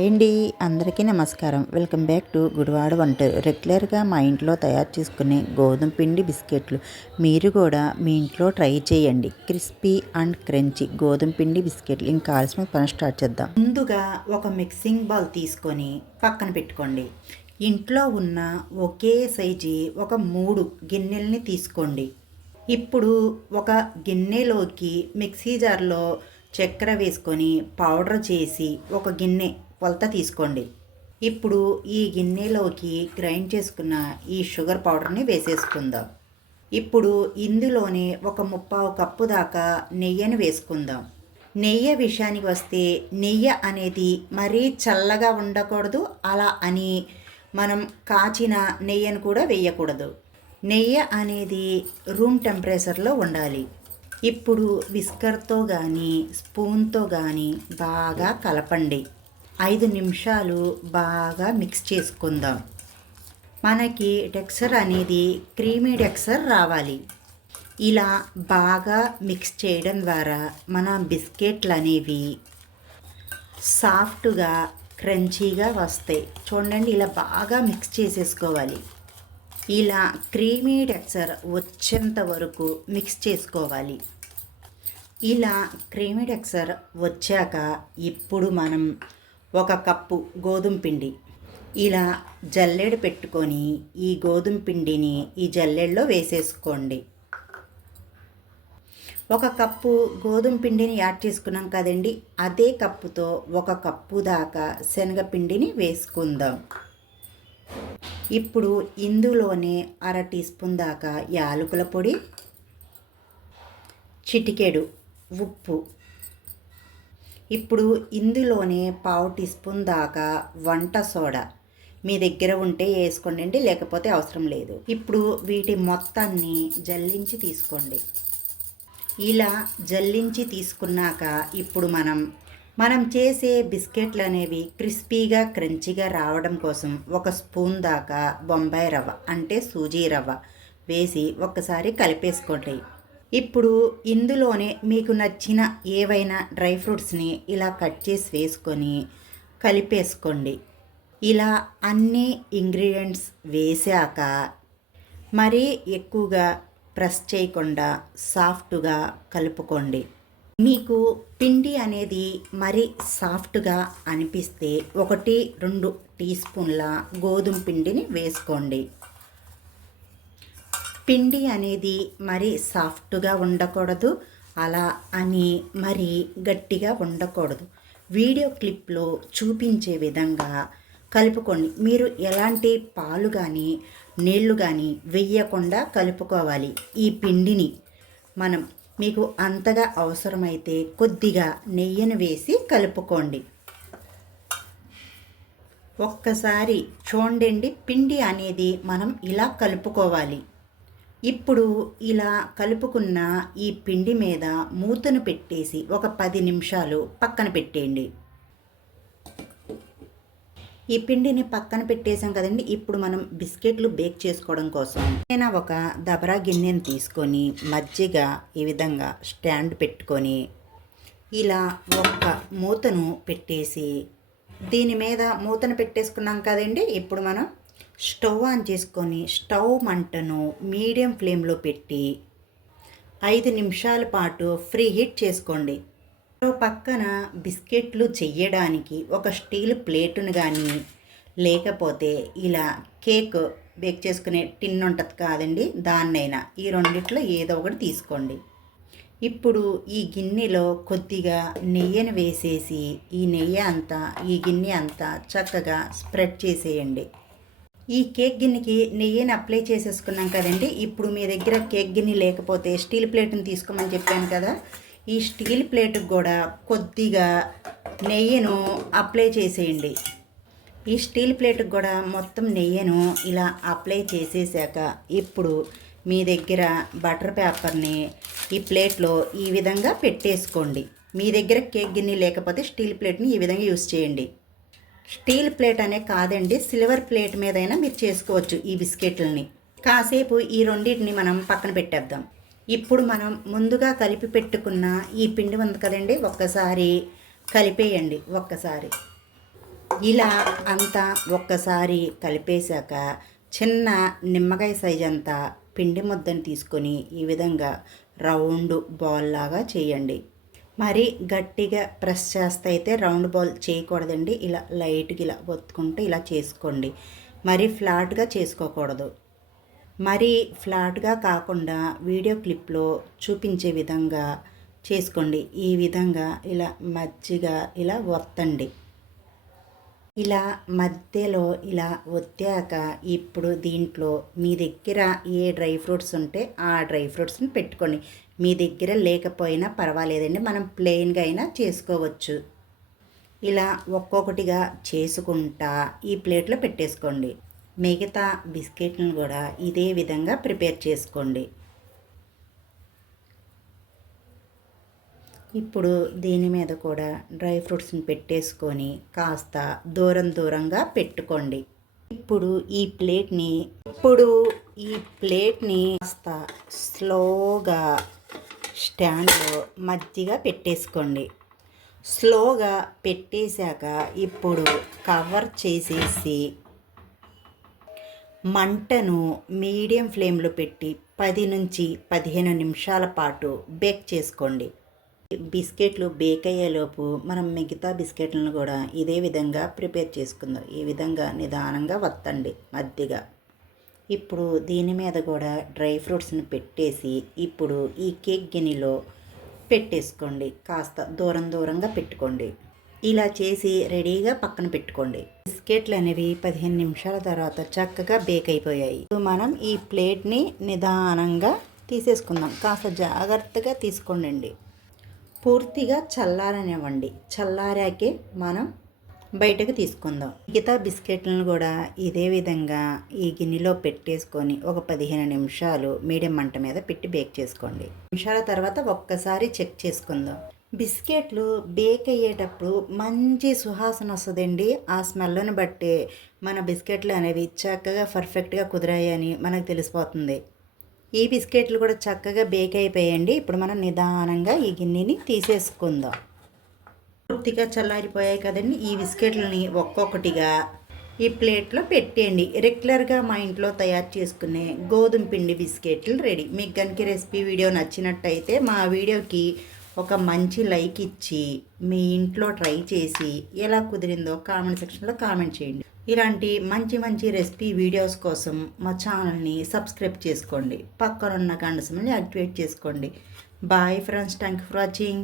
Hi అండి, అందరికీ నమస్కారం. వెల్కమ్ బ్యాక్ టు గుడివాడ వంటలు. రెగ్యులర్గా మా ఇంట్లో తయారు చేసుకునే గోధుమ పిండి బిస్కెట్లు మీరు కూడా మీ ఇంట్లో ట్రై చేయండి. క్రిస్పీ అండ్ క్రంచీ గోధుమ పిండి బిస్కెట్లు. ఇంకా కావాల్సిన పని స్టార్ట్ చేద్దాం. ముందుగా ఒక మిక్సింగ్ బౌల్ తీసుకొని పక్కన పెట్టుకోండి. ఇంట్లో ఉన్న ఒకే సైజు ఒక 3 గిన్నెల్ని తీసుకోండి. ఇప్పుడు ఒక గిన్నెలోకి మిక్సీ జార్లో చక్కెర వేసుకొని పౌడర్ చేసి ఒక గిన్నె కొలత తీసుకోండి. ఇప్పుడు ఈ గిన్నెలోకి గ్రైండ్ చేసుకున్న ఈ షుగర్ పౌడర్ని వేసేసుకుందాం. ఇప్పుడు ఇందులోనే ఒక 3/4 కప్పు దాకా నెయ్యిని వేసుకుందాం. నెయ్యి విషయానికి వస్తే నెయ్యి అనేది మరీ చల్లగా ఉండకూడదు, అలా అని మనం కాచిన నెయ్యిని కూడా వేయకూడదు. నెయ్యి అనేది రూమ్ టెంపరేచర్లో ఉండాలి. ఇప్పుడు విస్కర్తో కానీ స్పూన్తో కానీ బాగా కలపండి. 5 నిమిషాలు బాగా మిక్స్ చేసుకుందాం. మనకి టెక్స్చర్ అనేది క్రీమీ టెక్స్చర్ రావాలి. ఇలా బాగా మిక్స్ చేయడం ద్వారా మన బిస్కెట్లు అనేవి సాఫ్ట్గా క్రంచీగా వస్తాయి. చూడండి, ఇలా బాగా మిక్స్ చేసేసుకోవాలి. ఇలా క్రీమీ టెక్స్చర్ వచ్చేంత వరకు మిక్స్ చేసుకోవాలి. ఇలా క్రీమీ టెక్స్చర్ వచ్చాక ఇప్పుడు మనం 1 కప్పు గోధుమ పిండి ఇలా జల్లెడ పెట్టుకొని ఈ గోధుమ పిండిని ఈ జల్లెడలో వేసేసుకోండి. 1 కప్పు గోధుమ పిండిని యాడ్ చేసుకున్నాం కదండి, అదే కప్పుతో 1 కప్పు దాకా శనగపిండిని వేసుకుందాం. ఇప్పుడు ఇందులోనే 1/2 టీ స్పూన్ దాకా యాలకుల పొడి, చిటికెడు ఉప్పు, ఇప్పుడు ఇందులోనే 1/2 టీ స్పూన్ దాకా వంట సోడా మీ దగ్గర ఉంటే వేసుకోండి, లేకపోతే అవసరం లేదు. ఇప్పుడు వీటి మొత్తాన్ని జల్లించి తీసుకోండి. ఇలా జల్లించి తీసుకున్నాక ఇప్పుడు మనం చేసే బిస్కెట్లు అనేవి క్రిస్పీగా క్రంచీగా రావడం కోసం 1 స్పూన్ దాకా బొంబాయి రవ్వ అంటే సూజీ రవ్వ వేసి ఒక్కసారి కలిపేసుకోండి. ఇప్పుడు ఇందులోనే మీకు నచ్చిన ఏవైనా డ్రై ఫ్రూట్స్ని ఇలా కట్ చేసి వేసుకొని కలిపేసుకోండి. ఇలా అన్ని ఇంగ్రీడియంట్స్ వేసాక మరీ ఎక్కువగా ప్రెస్ చేయకుండా సాఫ్ట్గా కలుపుకోండి. మీకు పిండి అనేది మరీ సాఫ్ట్గా అనిపిస్తే 1-2 టీ స్పూన్ల గోధుమ పిండిని వేసుకోండి. పిండి అనేది మరీ సాఫ్ట్గా ఉండకూడదు, అలా అని మరీ గట్టిగా ఉండకూడదు. వీడియో క్లిప్లో చూపించే విధంగా కలుపుకోండి. మీరు ఎలాంటి పాలు కానీ నీళ్లు కానీ వేయకుండా కలుపుకోవాలి. ఈ పిండిని మీకు అంతగా అవసరమైతే కొద్దిగా నెయ్యిని వేసి కలుపుకోండి. ఒక్కసారి చూడండి, పిండి అనేది మనం ఇలా కలుపుకోవాలి. ఇప్పుడు ఇలా కలుపుకున్న ఈ పిండి మీద మూతను పెట్టేసి ఒక 10 నిమిషాలు పక్కన పెట్టేయండి. ఈ పిండిని పక్కన పెట్టేసాం కదండి. ఇప్పుడు మనం బిస్కెట్లు బేక్ చేసుకోవడం కోసం నేను ఒక దబరా గిన్నెని తీసుకొని మజ్జిగ ఈ విధంగా స్టాండ్ పెట్టుకొని ఇలా ఒక మూతను పెట్టేసి దీని మీద మూతను పెట్టేసుకున్నాం కదండి. ఇప్పుడు మనం స్టవ్ ఆన్ చేసుకొని స్టవ్ మంటను మీడియం ఫ్లేమ్లో పెట్టి 5 నిమిషాల పాటు ఫ్రీ హీట్ చేసుకోండి. పక్కన బిస్కెట్లు చెయ్యడానికి ఒక స్టీల్ ప్లేటును కానీ లేకపోతే ఇలా కేక్ బేక్ చేసుకునే టిన్ ఉంటుంది కాదండి, దాన్నైనా ఈ రెండిట్లో ఏదో ఒకటి తీసుకోండి. ఇప్పుడు ఈ గిన్నెలో కొద్దిగా నెయ్యిని వేసేసి ఈ నెయ్యి అంతా ఈ గిన్నె అంతా చక్కగా స్ప్రెడ్ చేసేయండి. ఈ కేక్ గిన్నెకి నెయ్యిని అప్లై చేసేసుకున్నాం కదండి. ఇప్పుడు మీ దగ్గర కేక్ గిన్నె లేకపోతే స్టీల్ ప్లేట్ని తీసుకోమని చెప్పాను కదా, ఈ స్టీల్ ప్లేట్కి కూడా కొద్దిగా నెయ్యిను అప్లై చేసేయండి. ఈ స్టీల్ ప్లేట్కి కూడా మొత్తం నెయ్యిను ఇలా అప్లై చేసేసాక ఇప్పుడు మీ దగ్గర బటర్ పేపర్ని ఈ ప్లేట్లో ఈ విధంగా పెట్టేసుకోండి. మీ దగ్గర కేక్ గిన్నె లేకపోతే స్టీల్ ప్లేట్ని ఈ విధంగా యూస్ చేయండి. స్టీల్ ప్లేట్ అనే కాదండి, సిల్వర్ ప్లేట్ మీదైనా మీరు చేసుకోవచ్చు ఈ బిస్కెట్లని. కాసేపు ఈ రెండింటిని మనం పక్కన పెట్టేద్దాం. ఇప్పుడు మనం ముందుగా కలిపి పెట్టుకున్న ఈ పిండి ఉంది కదండి, ఒక్కసారి కలిపేయండి. ఒక్కసారి ఇలా అంతా ఒక్కసారి కలిపేశాక చిన్న నిమ్మకాయ సైజ్ అంతా పిండి ముద్దను తీసుకొని ఈ విధంగా రౌండ్ బాల్ లాగా చేయండి. మరి గట్టిగా ప్రెస్ చేస్తే అయితే రౌండ్ బాల్ చేయకూడదండి. ఇలా లైట్గా ఇలా ఒత్తుకుంటే ఇలా చేసుకోండి. మరి ఫ్లాట్గా చేసుకోకూడదు. మరి ఫ్లాట్గా కాకుండా వీడియో క్లిప్లో చూపించే విధంగా చేసుకోండి. ఈ విధంగా ఇలా మజ్జిగా ఇలా ఒత్తండి. ఇలా మధ్యలో ఇలా ఒత్తాక ఇప్పుడు దీంట్లో మీ దగ్గర ఏ డ్రై ఫ్రూట్స్ ఉంటే ఆ డ్రై ఫ్రూట్స్ని పెట్టుకోండి. మీ దగ్గర లేకపోయినా పర్వాలేదండి, మనం ప్లెయిన్గా అయినా చేసుకోవచ్చు. ఇలా ఒక్కొక్కటిగా చేసుకుంటా ఈ ప్లేట్లో పెట్టేసుకోండి. మిగతా బిస్కెట్లను కూడా ఇదే విధంగా ప్రిపేర్ చేసుకోండి. ఇప్పుడు దీని మీద కూడా డ్రై ఫ్రూట్స్ని పెట్టేసుకొని కాస్త దూరంగా పెట్టుకోండి. ఇప్పుడు ఈ ప్లేట్ని కాస్త స్లోగా స్టాండ్లో మజ్జిగా పెట్టేసుకోండి. స్లోగా పెట్టేశాక ఇప్పుడు కవర్ చేసేసి మంటను మీడియం ఫ్లేమ్లో పెట్టి 10 నుంచి 15 నిమిషాల పాటు బేక్ చేసుకోండి. బిస్కెట్లు బేక్ అయ్యేలోపు మనం మిగతా బిస్కెట్లను కూడా ఇదే విధంగా ప్రిపేర్ చేసుకుందాం. ఈ విధంగా నిదానంగా వత్తండి మధ్యగా. ఇప్పుడు దీని మీద కూడా డ్రై ఫ్రూట్స్ని పెట్టేసి ఇప్పుడు ఈ కేక్ గిన్నెలో పెట్టేసుకోండి. కాస్త దూరంగా పెట్టుకోండి. ఇలా చేసి రెడీగా పక్కన పెట్టుకోండి. బిస్కెట్లు అనేవి 15 నిమిషాల తర్వాత చక్కగా బేక్ అయిపోయాయి. ఇప్పుడు మనం ఈ ప్లేట్ని నిదానంగా తీసేసుకుందాం. కాస్త జాగ్రత్తగా తీసుకోండి. పూర్తిగా చల్లారనివ్వండి. చల్లారాకే మనం బయటకు తీసుకుందాం. మిగతా బిస్కెట్లను కూడా ఇదే విధంగా ఈ గిన్నెలో పెట్టేసుకొని ఒక 15 నిమిషాలు మీడియం మంట మీద పెట్టి బేక్ చేసుకోండి. నిమిషాల తర్వాత ఒక్కసారి చెక్ చేసుకుందాం. బిస్కెట్లు బేక్ అయ్యేటప్పుడు మంచి సువాసన వస్తుందండి. ఆ స్మెల్ని బట్టే మన బిస్కెట్లు అనేవి చక్కగా పర్ఫెక్ట్గా కుదిరాయని మనకు తెలిసిపోతుంది. ఈ బిస్కెట్లు కూడా చక్కగా బేక్ అయిపోయాయండి. ఇప్పుడు మనం నిదానంగా ఈ గిన్నెని తీసేసుకుందాం. పూర్తిగా చల్లారిపోయాయి కదండి. ఈ బిస్కెట్లని ఒక్కొక్కటిగా ఈ ప్లేట్లో పెట్టేయండి. రెగ్యులర్గా మా ఇంట్లో తయారు చేసుకునే గోధుమ పిండి బిస్కెట్లు రెడీ. మీకు కనుక రెసిపీ వీడియో నచ్చినట్టయితే మా వీడియోకి ఒక మంచి లైక్ ఇచ్చి మీ ఇంట్లో ట్రై చేసి ఎలా కుదిరిందో కామెంట్ సెక్షన్లో కామెంట్ చేయండి. ఇలాంటి మంచి రెసిపీ వీడియోస్ కోసం మా ఛానల్ని సబ్స్క్రైబ్ చేసుకోండి. పక్కనున్న గంట సింబల్ని యాక్టివేట్ చేసుకోండి. Bye friends, thank you for watching.